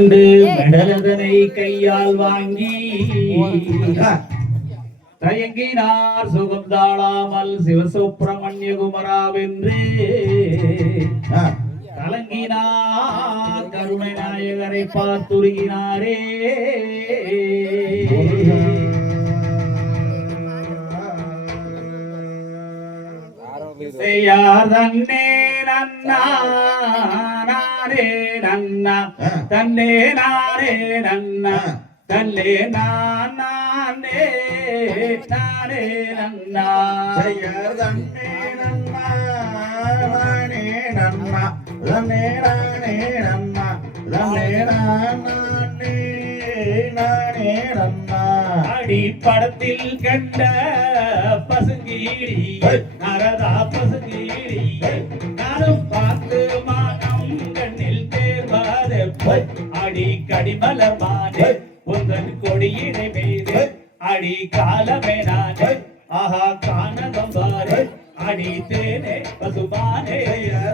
மெடலதனை கையால் வாங்கி தயங்கினார் சுகம் தாழாமல் சிவசுப்பிரமணிய குமராவென்று கலங்கினார் கருணை நாயகரை பார்த்துருகினாரே. தன்னே நன்னா நானே நன்னா தன்னே நானே நன்னா தன்னே நானே நானே நன்னா தன்னே நன்னா நானே நன்னா தன்னே நானே நன்னா தன்னே நானே நானே நன்னா. அடிப்படத்தில் கண்ட பசுங்கீழி நரதா பசுங்கீழி நானும் பார்த்து மானம் கண்ணில் தேர்வாது அடி கடிமலமானே உந்தன் கொடியினை மீது அடி காலமே நானே ஆஹா காணகம் பாரு அடி தேனே பசுமானே.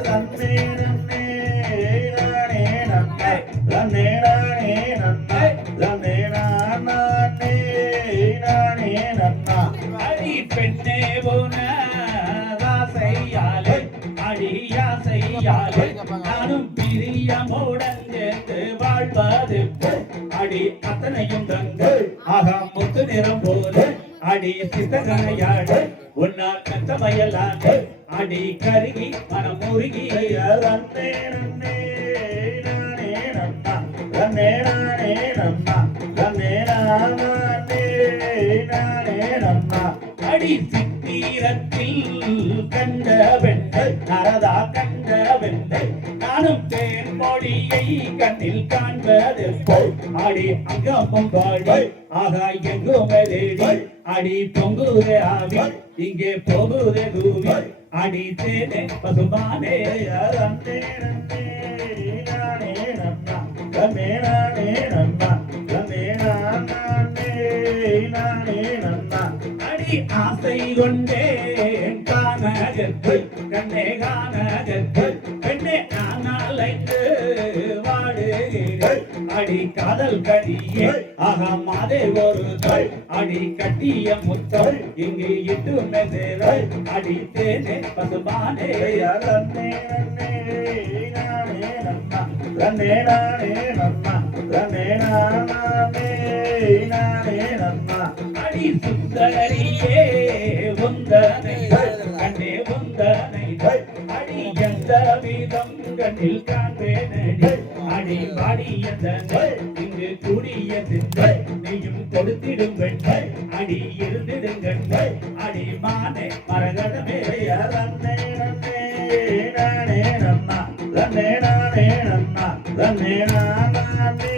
தன்னே நன்னே நானே நன்னா தன்னே நானே நன்னா தன்னே நானே நானே நன்னா. அடி பெண்ணே போன ஆசையாலே அடியாசையாலே நானும் பிரியமுடன் சேர்ந்து வாழ்வது அடி அத்தனையும் தந்து ஆகா முத்து நிறம் போல அடி சித்தகனையாடு உன்னால் கத்தமையலாண்டு அடி கருகி மனம் முருகி. தன்னே நன்னே நானே நன்னா தன்னே நானே நன்னா தன்னே நானே நானே நன்னா. அடி சித்திரத்தில் கண்ட வெண்ணை நரதா கண்ட வெண்ணை நானும் தேன் மொழியை கண்ணில் காண்பது அடி அங்கமும் பாடி ஆகா எங்குமே தேடி அடி பொங்குதே ஆவி இங்கே போகுதே தூவி அடி தேனே பசுமானே. தன்னே நன்னே நானே நன்னா தன்னே நானே நன்னா தன்னே நானே நானே நன்னா. அடி ஆசை கொண்டே கானகத்து கண்ணே கானகத்து பெண்ணே நானாலைந்து வாடுகிறேன் அடி காதல் கடியே ஆகா மாதே ஒரு தொல் அடி கட்டிய முத்தம் இங்கு இட்டு மெதேரை அடி தேனே பசுமானே. தன்னே நன்னே நானே நன்னா தன்னே நானே நன்னா தன்னே நானே நானே நன்னா. அடி சுந்தரியே உந்தனை கண்ணே உந்தனை அடி எந்த விதம் கண்ணில் காண்பேனடி அடி பாடியதனை இங்கு கூடியதில்லை நீயும் கொடுத்திடும் வெண்ணை அடி இருந்திடுங்கள் அடி மானே மரகதமே. தன்னே நன்னே நானே நன்னா தன்னே நானே நன்னா தன்னே நானே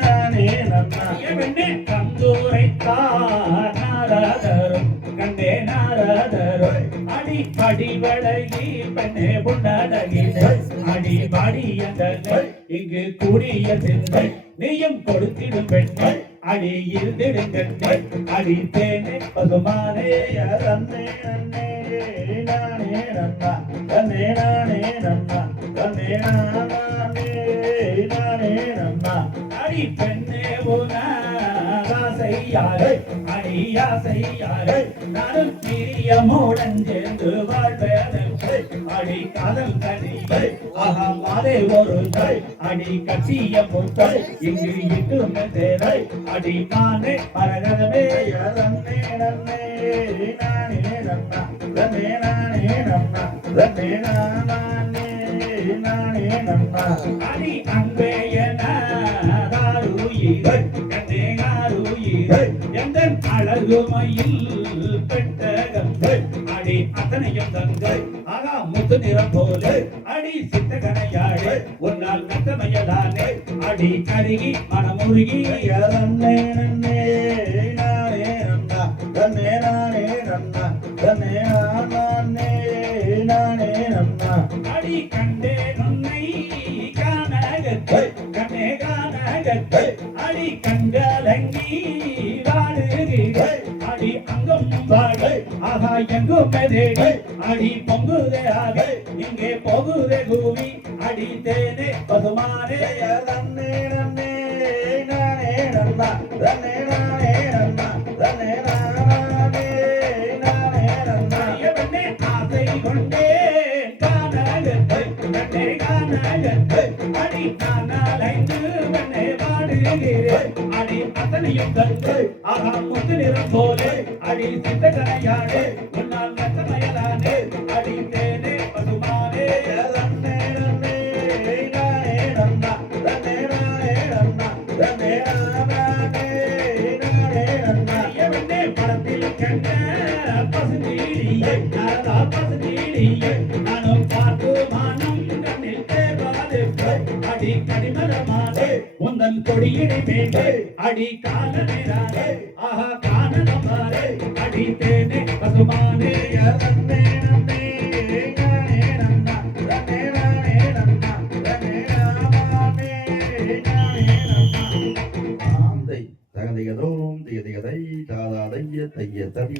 நானே நன்னா. பெண்ணே கந்தூரைத்தான் நாரதரும் கண்டே நாரதரும் அடி படிவழகி பெண்ணே புண்டடகினை அடி பாடியதனை இங்கு கூடியதில்லை நீயும் கொடுத்திடும் பெண்ணை அடி இருந்திடுங்கள் அடி தேனே பசுமானே. தன்னே நன்னே நானே நன்னா தன்னே நானே நன்னா தன்னே நானே நானே நன்னா. அடி பெண்ணே உனாசையாரை அடியாசையாரை நானும் பிரியமுடன் சேர்ந்து வாழ்வதற்கு அடி காதல் கனியை ஆகா மாதே ஒரு தாய் அடி கட்சிய முத்தாய் இங்கு இட்டு மெதேரை அடி மானே மரகதமே. தன்னே நன்னே நானே நன்னா தன்னே நானே நன்னா தன்னே நானே நானே நன்னா. அடி அன்பே என தாருயிரை கண்ணே ஆருயிரை எந்தன் அழகுமையில் பெட்டகம் அடி அத்தனையும் தங்கை ஆகா முத்து நிறம் போல அடி சித்தகனையாடு உன்னால் கத்தமையலானே அடி கருகி மனமுருகி. தன்னே நன்னே நானே நன்னா தன்னே நானே நன்னா தன்னே நானே நானே நன்னா. அடி கண்டே நுன்னை கானகத்தை கண்ணே கானகத்தை அடி கண்டலங்கி வாடுகிறேன் அடி அங்கும் வாடு ஆகா எங்கும் மெதேடி அடி பொங்குதே ஆவி இங்கே போகுதே கூவி அடி தேனே பசுமானே. தன்னே தேடுகிறேன் அடி அத்தனையும் தந்து ஆகா முத்து நிறம் போலே அடி சித்த கனையாடே உன்னால் நத்தமயலானே அடி தேனே பசுமானே தன்னே நன்னே நானே நன்னா தன்னே நானே நன்னா தன்னே நானே நானே நன்னா எவனே படத்தில் கண்ட பசுநீலியை நாரதா பசுநீலியை நானும் பார்த்து மானம் கண்ணில் தேவாது அடி கடிமரமானே உந்தன் கொடியினை மேலே அடி காலனே ஆஹா காணலமாரே அடி தேனே பசுமானே தன்னே நன்னே நானே நன்னா தன்னே நானே நன்னா தன்னே நானே நானே நன்னா ஆந்தை தகதிகதோம் திகதிகதை தாதாதைய தைய தவித